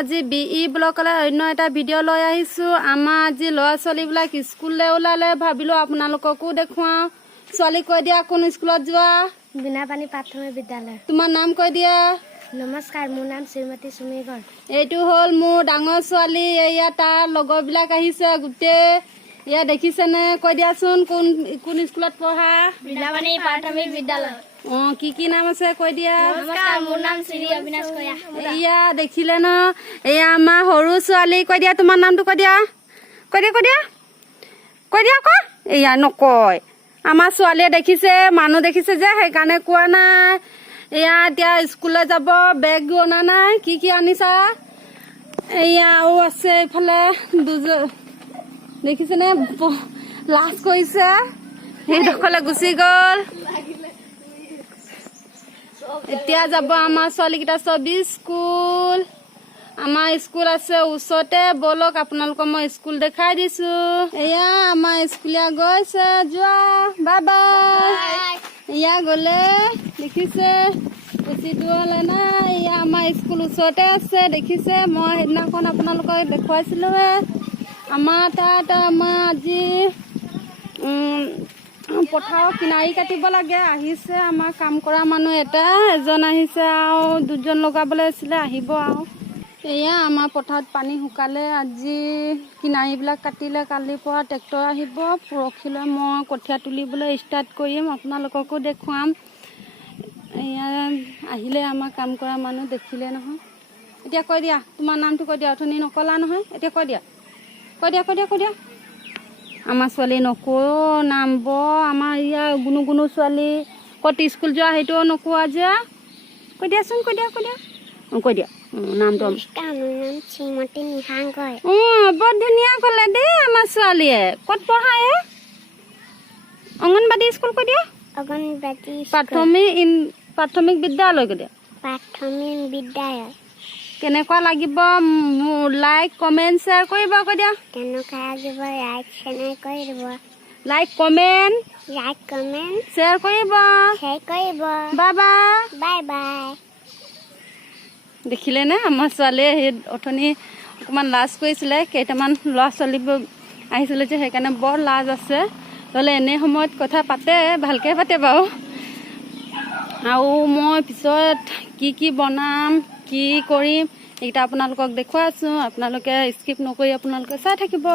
আজি BE ব্লকলৈ অন্য এটা ভিডিঅ' লৈ আহিছোঁ। আমাৰ আজি ল'ৰা ছোৱালীবিলাক স্কুললৈ ওলালে, ভাবিলোঁ আপোনালোককো দেখুৱাওঁ। ছোৱালী কৈ দিয়া, কোন স্কুলত যোৱা? বিনাপানী প্ৰাথমিক বিদ্যালয়। তোমাৰ নাম কৈ দিয়া। নমস্কাৰ, মোৰ নাম শ্ৰীমতী চুমিগড়। এইটো হ'ল মোৰ ডাঙৰ ছোৱালী। এয়া তাৰ লগৰবিলাক আহিছে গোটেই। এয়া দেখিছেনে? কৈ দিয়াচোন, কোন কোন স্কুলত পঢ়া? বিনাপানী প্ৰাথমিক বিদ্যালয়। কি নাম আছে কৈ দিয়া। নমস্কাৰ, মোৰ নাম শ্ৰী অবিনাশ কয়া। এয়া দেখিলে ন, এয়া আমাৰ সৰু ছোৱালী। কৈ দিয়া তোমাৰ নামটো কৈ দিয়া। কৈ দিয়া কৈ দিয়া কৈ দিয়া আকৌ। এয়া নকয়। আমাৰ ছোৱালীয়ে দেখিছে, মানুহ দেখিছে যে সেইকাৰণে কোৱা নাই। এয়া এতিয়া স্কুললৈ যাব, বেগ অনা নাই। কি আনিছা? এয়া আৰু আছে এইফালে দুজন। দেখিছেনে? লাজ কৰিছে, সেইডোখৰলৈ গুচি গ'ল। এতিয়া যাব আমাৰ ছোৱালীকেইটা চব স্কুল। আমাৰ স্কুল আছে ওচৰতে। বলক আপোনালোকক মই স্কুল দেখাই দিছো। এয়া আমাৰ স্কুলীয়া গৈছে, যোৱা বাই বাই। এয়া গলে দেখিছে, বেছি দূৰলৈ নাই। এয়া আমাৰ স্কুল ওচৰতে আছে, দেখিছে। মই সেইদিনাখন আপোনালোকক দেখুৱাইছিলোঁহে। আমাৰ তাত আজি পথাৰৰ কিনাৰী কাটিব লাগে। আহিছে আমাৰ কাম কৰা মানুহ এজন আহিছে আৰু দুজন লগাবলৈ আছিলে, আহিব আৰু। এয়া আমাৰ পথাৰত পানী শুকালে, আজি কিনাৰীবিলাক কাটিলে। কালিৰ পৰা ট্ৰেক্টৰ আহিব, পৰহিলৈ মই কঠীয়া তুলিবলৈ ষ্টাৰ্ট কৰিম, আপোনালোককো দেখুৱাম। এয়া আহিলে আমাৰ কাম কৰা মানুহ, দেখিলে নহয়। এতিয়া কৈ দিয়া তোমাৰ নামটো কৈ দিয়া। অথনি নকলা নহয়, এতিয়া কৈ দিয়া কৈ দিয়া কৈ দিয়া কৈ দিয়া। আমাৰ ছোৱালী নকওঁ নাম বৰ। আমাৰ ইয়াৰ গুণু ছোৱালী ক'ত স্কুল যোৱা সেইটোও নোকোৱা যে। কৈ দিয়াচোন, কৈ দিয়া কৈ দিয়া কৈ দিয়া নামটো। শ্ৰীমতী নিহাংগড়। বৰ ধুনীয়া ক'লে দেই আমাৰ ছোৱালীয়ে। ক'ত পঢ়ায়? অংগনবাদী স্কুল কৈ দিয়া। অংগনবাদী প্ৰাথমিক বিদ্যালয় কৈ দিয়া। প্ৰাথমিক বিদ্যালয়। কেনেকুৱা লাগিব? লাইক কমেণ্ট শ্বেয়াৰ কৰিব কৈ দিয়া। কেনেকুৱা লাগিব? লাইক শ্বেয়াৰ কৰি দিব। লাইক কমেণ্ট শ্বেয়াৰ কৰিব। Bye bye. Bye bye. দেখিলে নে আমাৰ ছোৱালীয়ে সেই অথনি অকণমান লাজ কৰিছিলে। কেইটামান ল'ৰা ছোৱালীবোৰ আহিছিলে যে সেইকাৰণে বৰ লাজ আছে। নহ'লে এনে সময়ত কথা পাতে, ভালকৈ পাতে বাৰু। আৰু মই পিছত কি বনাম, কি কৰিম, এইকেইটা আপোনালোকক দেখুৱাইছোঁ। আপোনালোকে স্কিপ নকৰি আপোনালোকে চাই থাকিব।